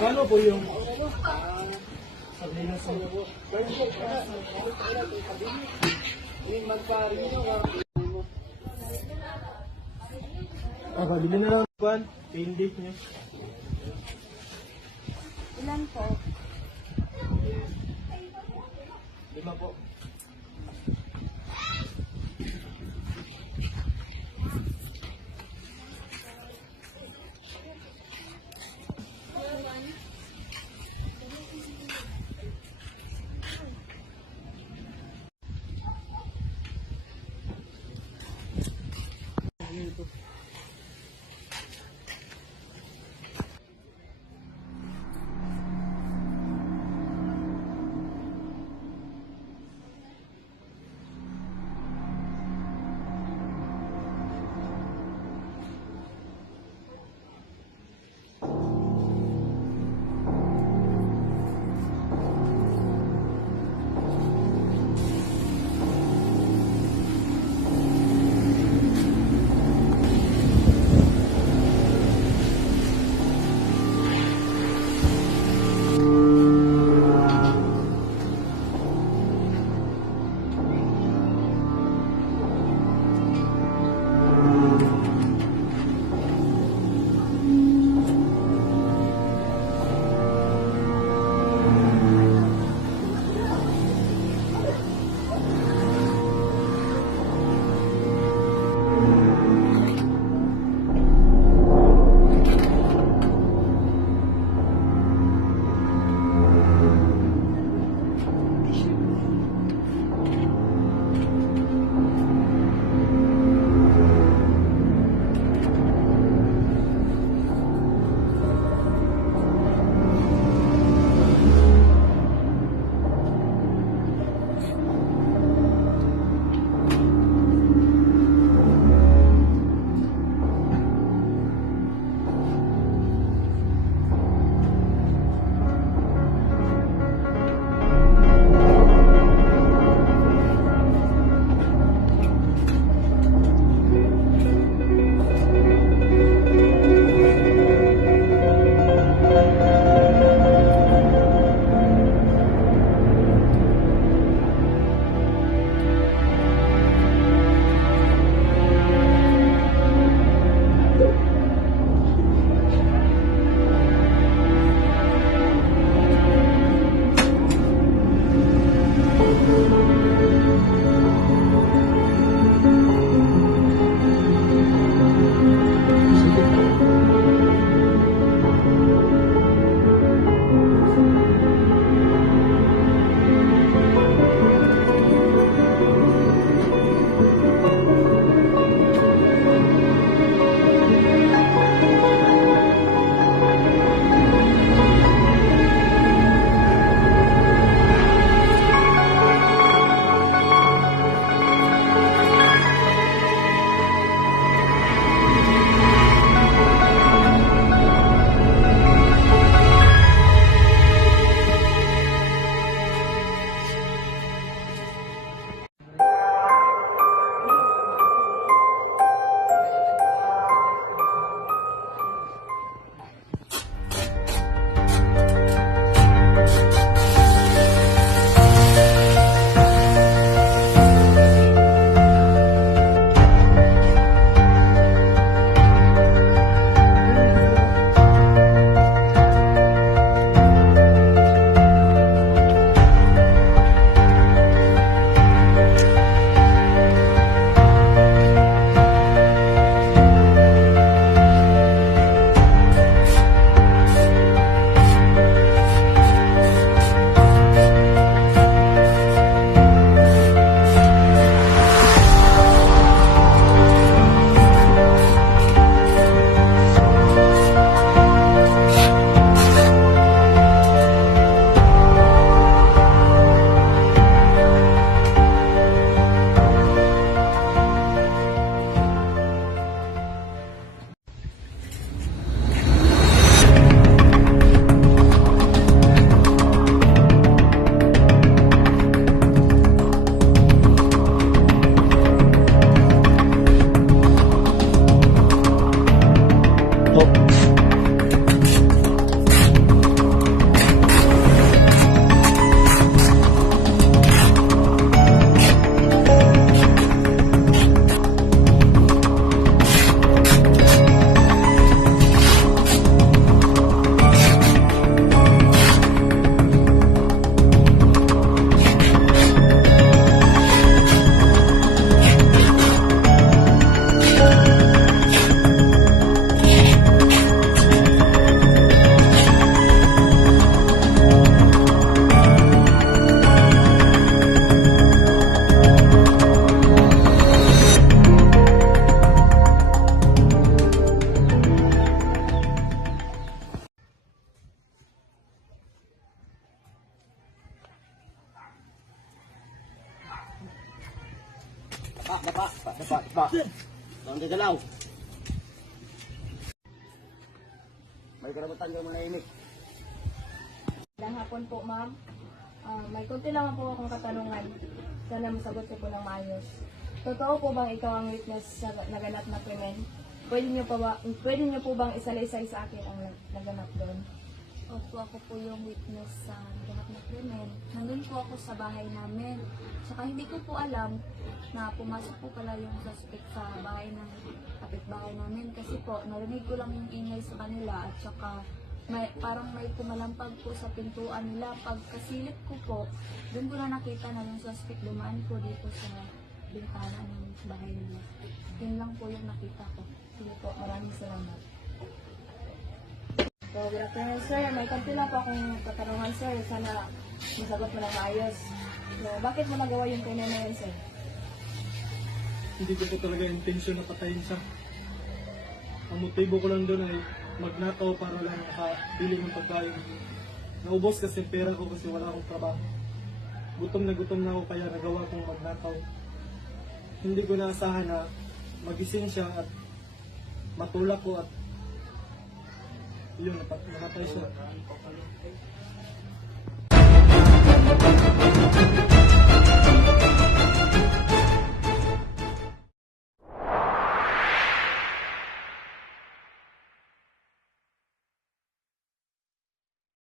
Kano po yung sardinas mo? Bili na lang buwan. Pain date niyo. Ilan po? 5 po. pa. Tanong galaw. May karapatan ka manahimik. Magandang hapon po, ma'am. May konti lang po akong katanungan. Sana masagot ko po ng maayos. Totoo po bang ikaw ang witness sa naganap na krimen? Pwede niyo po bang isalaysay sa akin ang naganap doon? Opo, ako po yung witness sa lahat na krimen. Nandun po ako sa bahay namin. Saka hindi ko po alam na pumasok po pala yung suspect sa bahay ng kapitbahay namin. Kasi po, narinig ko lang yung ingay sa kanila at saka parang may pumalampag po sa pintuan nila. Pagkasilip ko po, doon ko na nakita na yung suspect dumaan po dito sa bintana ng bahay nila. Yun lang po yung nakita ko. Sige po, maraming salamat. So, good afternoon, sir. May konti lang po akong katanungan, sir. Sana masagot mo ng maayos. So, bakit mo nagawa yung krimen na yun, sir? Hindi ko po talaga intention na patayin siya. Ang motibo ko lang doon ay magnakaw para lang makabili ng pagkain. Naubos kasi pera ko kasi wala akong trabaho. Gutom na ako kaya nagawa kong magnakaw. Hindi ko naasahan na magising siya at matulak ko at yun, namatay siya.